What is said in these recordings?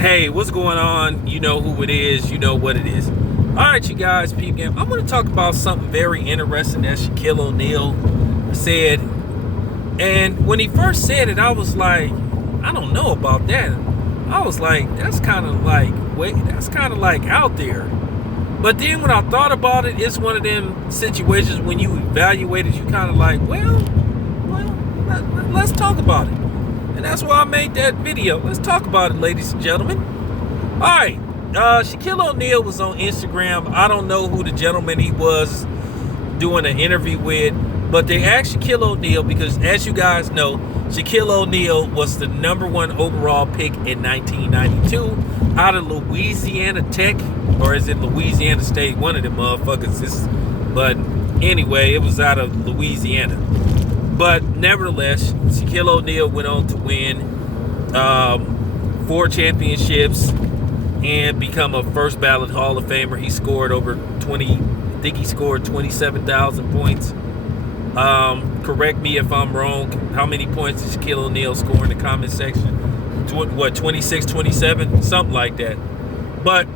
Hey, what's going on? You know who it is. You know what it is. All right, you guys, peep game. I'm going to talk about something very interesting that Shaquille O'Neal said. And when he first said it, I was like, I don't know about that. I was like, that's kind of like out there. But then when I thought about it, it's one of them situations when you evaluate it, you kind of like, well, let's talk about it. And that's why I made that video. Let's talk about it, ladies and gentlemen. All right. Shaquille O'Neal was on Instagram. I don't know who the gentleman he was doing an interview with, but they asked Shaquille O'Neal because, as you guys know, Shaquille O'Neal was the #1 overall pick in 1992 out of Louisiana Tech, or is it Louisiana State? One of them motherfuckers. But anyway, it was out of Louisiana. But nevertheless, Shaquille O'Neal went on to win 4 championships and become a first ballot Hall of Famer. He scored over 27,000 points. Correct me if I'm wrong. How many points did Shaquille O'Neal score in the comment section? 26, 27? Something like that. But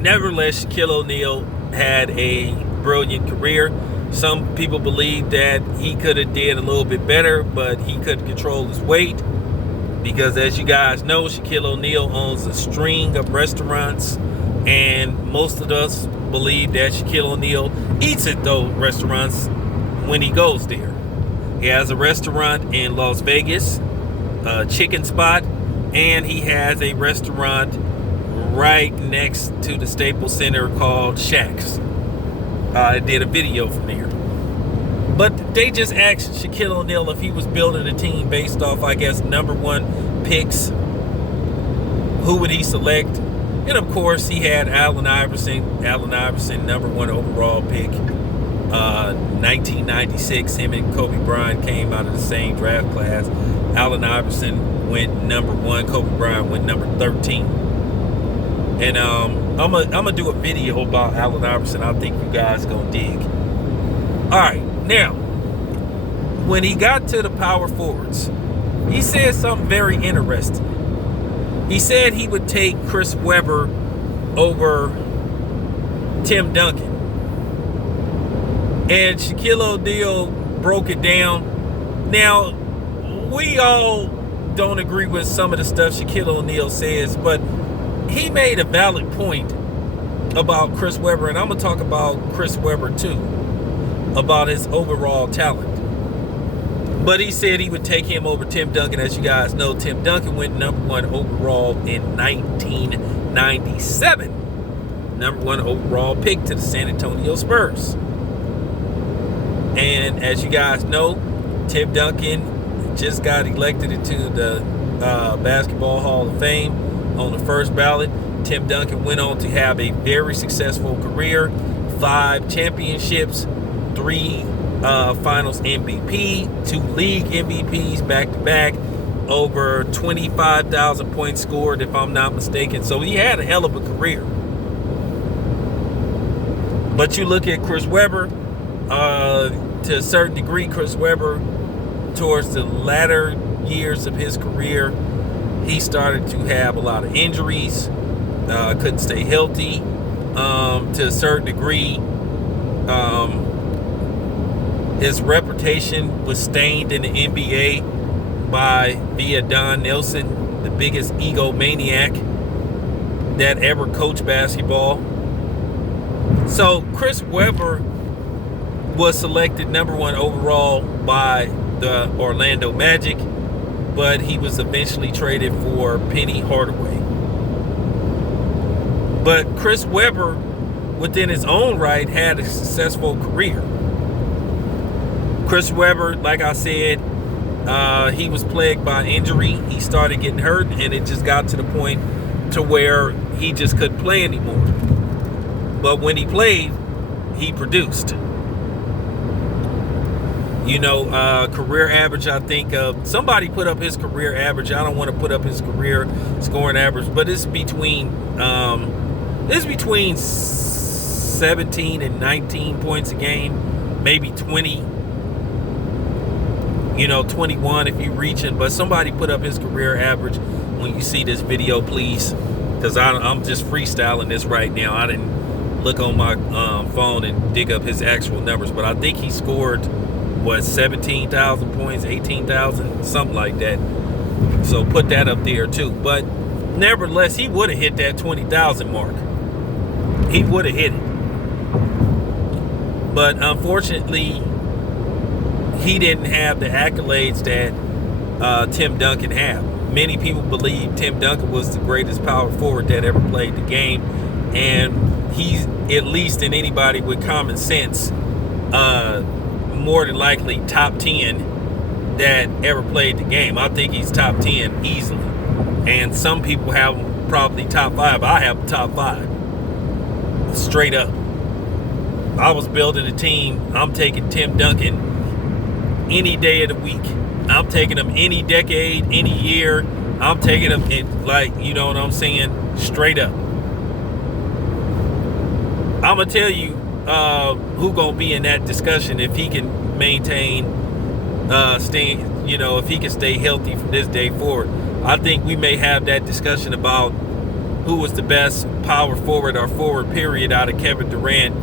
nevertheless, Shaquille O'Neal had a brilliant career. Some people believe that he could have did a little bit better, but he couldn't control his weight because, as you guys know, Shaquille O'Neal owns a string of restaurants, and most of us believe that Shaquille O'Neal eats at those restaurants when he goes there. He has a restaurant in Las Vegas, a chicken spot, and he has a restaurant right next to the Staples Center called Shaq's. I did a video from there. But they just asked Shaquille O'Neal if he was building a team based off, I guess, #1 picks. Who would he select? And of course, he had Allen Iverson. Allen Iverson, #1 overall pick. 1996, him and Kobe Bryant came out of the same draft class. Allen Iverson went #1. Kobe Bryant went number 13. And I'm gonna do a video about Allen Iverson. I think you guys gonna dig. All right, now when he got to the power forwards, he said something very interesting. He said he would take Chris Webber over Tim Duncan, and Shaquille O'Neal broke it down. Now we all don't agree with some of the stuff Shaquille O'Neal says, but he made a valid point about Chris Webber, and I'm going to talk about Chris Webber too, about his overall talent. But he said he would take him over Tim Duncan. As you guys know, Tim Duncan went #1 overall in 1997. #1 overall pick to the San Antonio Spurs. And as you guys know, Tim Duncan just got elected into the Basketball Hall of Fame on the first ballot. Tim Duncan went on to have a very successful career, 5 championships, 3 finals MVP, 2 league MVPs back to back, over 25,000 points scored if I'm not mistaken. So he had a hell of a career. But you look at Chris Webber, to a certain degree, Chris Webber, towards the latter years of his career, he started to have a lot of injuries, couldn't stay healthy. To a certain degree, his reputation was stained in the NBA via Don Nelson, the biggest egomaniac that ever coached basketball. So Chris Webber was selected #1 overall by the Orlando Magic, but he was eventually traded for Penny Hardaway. But Chris Webber, within his own right, had a successful career. Chris Webber, like I said, he was plagued by injury. He started getting hurt, and it just got to the point to where he just couldn't play anymore. But when he played, he produced. You know, career average, I think somebody put up his career average. I don't want to put up his career scoring average, but it's between 17 and 19 points a game, maybe 20. 21 if you're reaching, but somebody put up his career average when you see this video, please, because I'm just freestyling this right now. I didn't look on my phone and dig up his actual numbers, but I think he scored, 17,000 points, 18,000, something like that. So put that up there too. But nevertheless, he would have hit that 20,000 mark. He would have hit it. But unfortunately, he didn't have the accolades that Tim Duncan had. Many people believe Tim Duncan was the greatest power forward that ever played the game. And he's, at least in anybody with common sense, more than likely top 10 that ever played the game. I think he's top 10 easily. And some people have him probably top 5. I have top 5. Straight up. I was building a team. I'm taking Tim Duncan any day of the week. I'm taking him any decade, any year. I'm taking him in, like, you know what I'm saying? Straight up. I'm going to tell you who going to be in that discussion if he can maintain staying, if he can stay healthy from this day forward. I think we may have that discussion about who was the best power forward or forward period out of Kevin Durant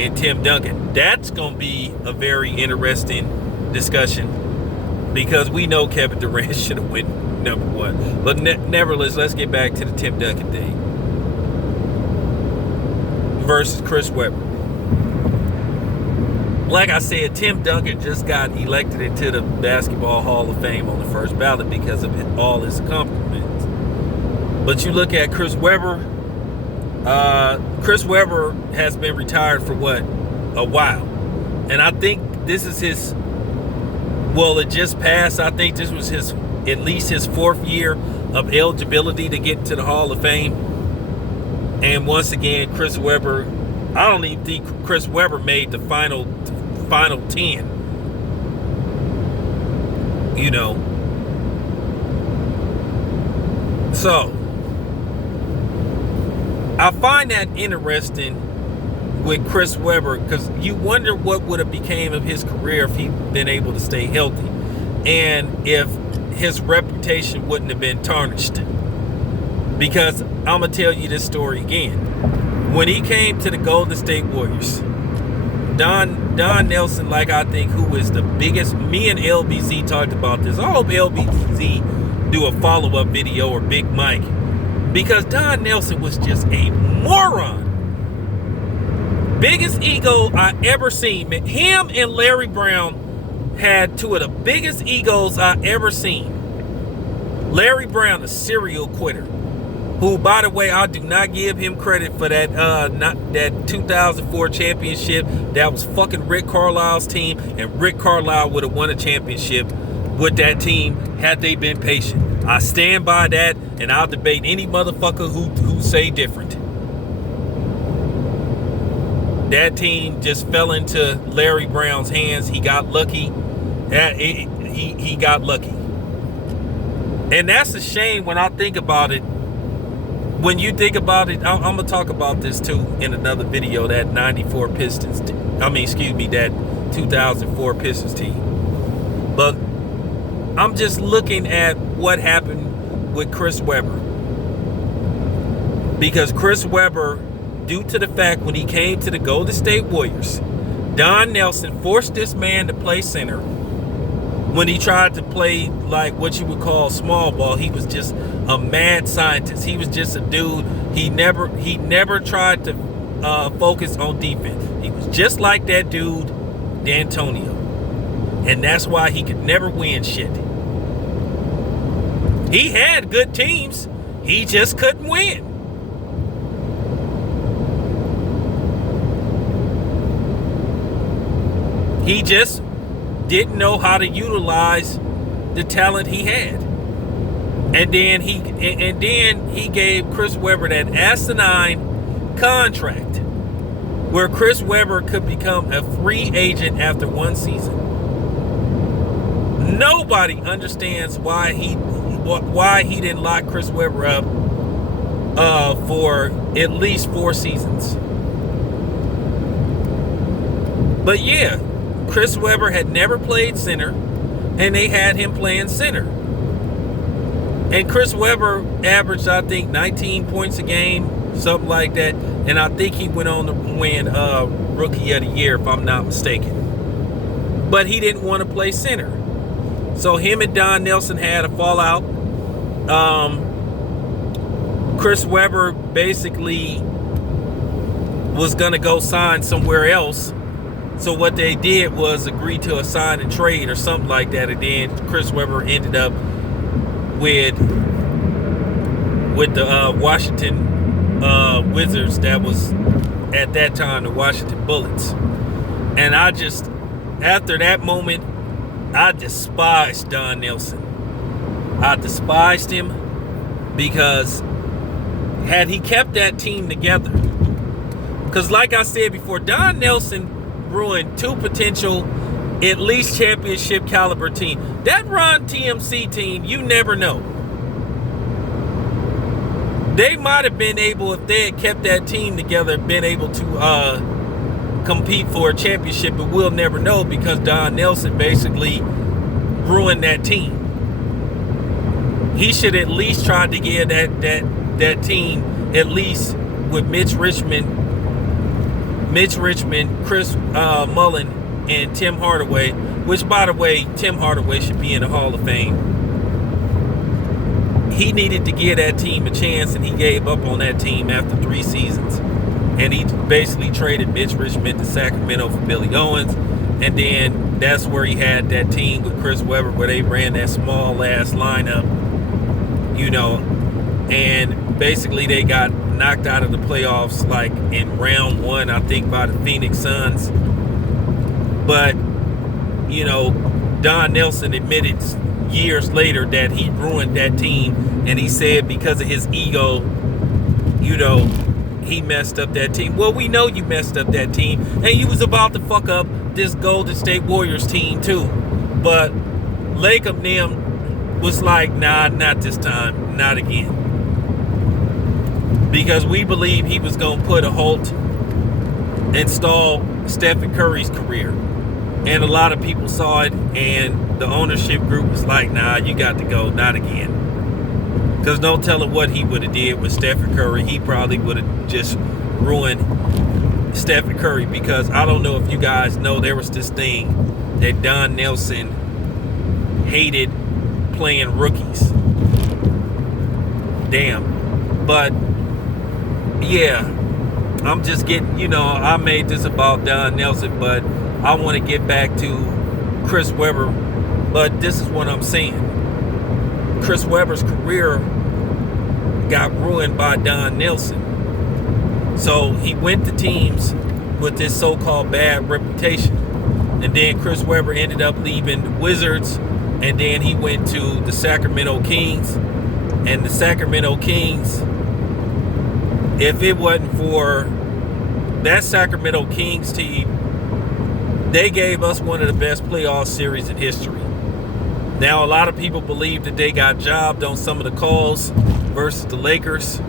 and Tim Duncan. That's going to be a very interesting discussion because we know Kevin Durant should have went number 1. But nevertheless, let's get back to the Tim Duncan thing versus Chris Webber. Like I said, Tim Duncan just got elected into the Basketball Hall of Fame on the first ballot because of all his accomplishments. But you look at Chris Webber. Chris Webber has been retired for a while. And I think this is his, it just passed. I think this was at least his 4th year of eligibility to get into the Hall of Fame. And once again, Chris Webber, I don't even think Chris Webber made the final 10. So I find that interesting with Chris Webber because you wonder what would have became of his career if he'd been able to stay healthy and if his reputation wouldn't have been tarnished. Because I'm going to tell you this story again. When he came to the Golden State Warriors, Don Nelson, I think, who is the biggest, me and LBZ talked about this. I hope LBZ do a follow-up video, or Big Mike, because Don Nelson was just a moron. Biggest ego I ever seen. Him and Larry Brown had 2 of the biggest egos I ever seen. Larry Brown, a serial quitter, who, by the way, I do not give him credit for that that 2004 championship. That was fucking Rick Carlisle's team, and Rick Carlisle would have won a championship with that team had they been patient. I stand by that, and I'll debate any motherfucker who say different. That team just fell into Larry Brown's hands. He got lucky. He got lucky. And that's a shame when I think about it. When you think about it, I'm going to talk about this too in another video, that 94 Pistons, that 2004 Pistons team. But I'm just looking at what happened with Chris Webber. Because Chris Webber, due to the fact when he came to the Golden State Warriors, Don Nelson forced this man to play center. When he tried to play like what you would call small ball, he was just a mad scientist. He was just a dude. He never tried to focus on defense. He was just like that dude, D'Antonio. And that's why he could never win shit. He had good teams. He just couldn't win. He just didn't know how to utilize the talent he had. And then he gave Chris Webber that asinine contract where Chris Webber could become a free agent after 1 season. Nobody understands why he didn't lock Chris Webber up for at least 4 seasons. But yeah, Chris Webber had never played center, and they had him playing center. And Chris Webber averaged, I think, 19 points a game, something like that. And I think he went on to win Rookie of the Year, if I'm not mistaken. But he didn't want to play center. So him and Don Nelson had a fallout. Chris Webber basically was going to go sign somewhere else. So what they did was agree to a sign and trade or something like that. And then Chris Webber ended up with the Washington Wizards. That was at that time the Washington Bullets. And after that moment, I despised Don Nelson. I despised him because had he kept that team together, because like I said before, Don Nelson ruined two potential at least championship caliber team. That Ron TMC team, you never know. They might have been able, if they had kept that team together, been able to compete for a championship, but we'll never know because Don Nelson basically ruined that team. He should at least try to get that team at least with Mitch Richmond, Chris Mullin, and Tim Hardaway, which, by the way, Tim Hardaway should be in the Hall of Fame. He needed to give that team a chance, and he gave up on that team after 3 seasons. And he basically traded Mitch Richmond to Sacramento for Billy Owens. And then that's where he had that team with Chris Webber where they ran that small-ass lineup, and basically they got knocked out of the playoffs like in round 1, I think, by the Phoenix Suns. But, Don Nelson admitted years later that he ruined that team, and he said because of his ego, he messed up that team. Well, we know you messed up that team, and you was about to fuck up this Golden State Warriors team too. But Lakem them was like, nah, not this time, not again. Because we believe he was going to put a halt and stall Stephen Curry's career. And a lot of people saw it, and the ownership group was like, nah, you got to go, not again. Because no telling what he would have did with Stephen Curry. He probably would have just ruined Stephen Curry, because I don't know if you guys know, there was this thing that Don Nelson hated playing rookies. Damn. But yeah, I'm just getting, I made this about Don Nelson, but I want to get back to Chris Webber. But this is what I'm saying. Chris Webber's career got ruined by Don Nelson. So he went to teams with this so-called bad reputation. And then Chris Webber ended up leaving the Wizards, and then he went to the Sacramento Kings. And the Sacramento Kings, if it wasn't for that Sacramento Kings team, they gave us one of the best playoff series in history. Now, a lot of people believe that they got jobbed on some of the calls versus the Lakers.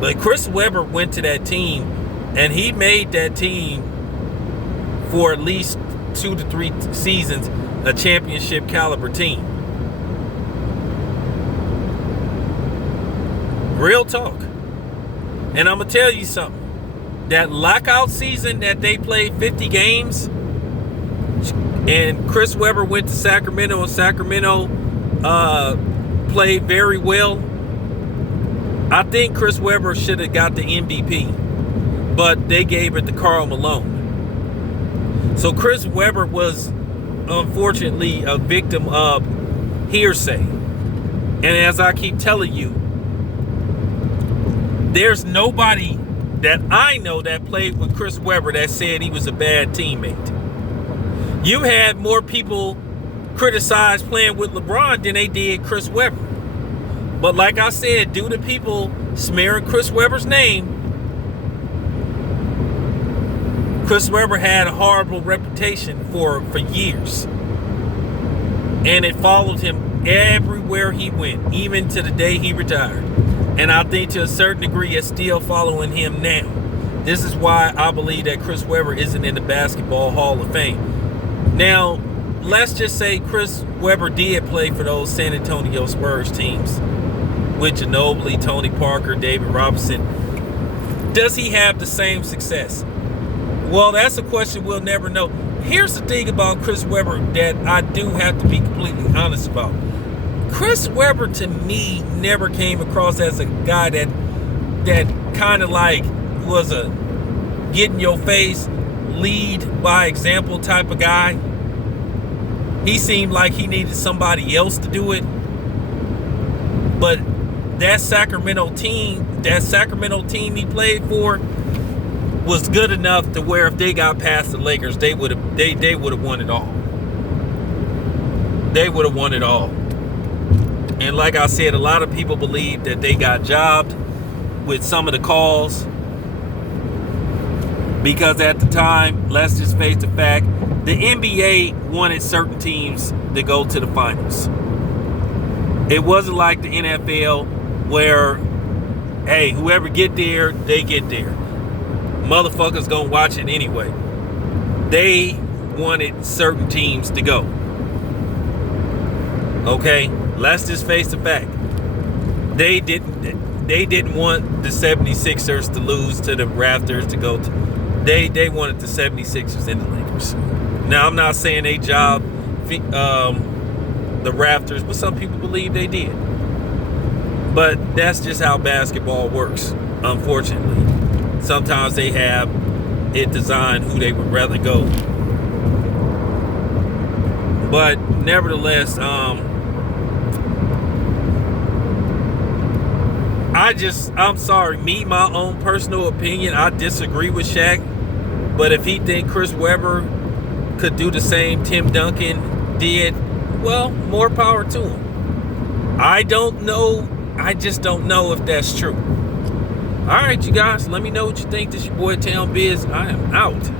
But Chris Webber went to that team, and he made that team for at least 2 to 3 seasons a championship caliber team. Real talk. And I'm going to tell you something. That lockout season that they played 50 games, and Chris Webber went to Sacramento, and Sacramento played very well. I think Chris Webber should have got the MVP, but they gave it to Karl Malone. So Chris Webber was unfortunately a victim of hearsay. And as I keep telling you, there's nobody that I know that played with Chris Webber that said he was a bad teammate. You had more people criticize playing with LeBron than they did Chris Webber. But like I said, due to people smearing Chris Webber's name, Chris Webber had a horrible reputation for years. And it followed him everywhere he went, even to the day he retired. And I think to a certain degree it's still following him now. This is why I believe that Chris Webber isn't in the Basketball Hall of Fame. Now, let's just say Chris Webber did play for those San Antonio Spurs teams. with Ginobili, Tony Parker, David Robinson, does he have the same success? Well, that's a question we'll never know. Here's the thing about Chris Webber that I do have to be completely honest about. Chris Webber, to me, never came across as a guy that kind of like was a get in your face, lead by example type of guy. He seemed like he needed somebody else to do it. But that Sacramento team he played for was good enough to where if they got past the Lakers, they would have won it all. They would have won it all. And like I said, a lot of people believe that they got jobbed with some of the calls because at the time, let's just face the fact, the NBA wanted certain teams to go to the finals. It wasn't like the NFL where, hey, whoever get there, they get there. Motherfuckers gonna watch it anyway. They wanted certain teams to go. Okay, let's just face the fact. They didn't want the 76ers to lose to the Raptors to go to. They wanted the 76ers and the Lakers. Now, I'm not saying they jobbed the Raptors, but some people believe they did. But that's just how basketball works, unfortunately. Sometimes they have it designed who they would rather go. But nevertheless, I'm sorry, my own personal opinion, I disagree with Shaq. But if he think Chris Webber could do the same Tim Duncan did, well, more power to him. I don't know. I just don't know if that's true. All right, you guys, let me know what you think. This is your boy Town Biz. I am out.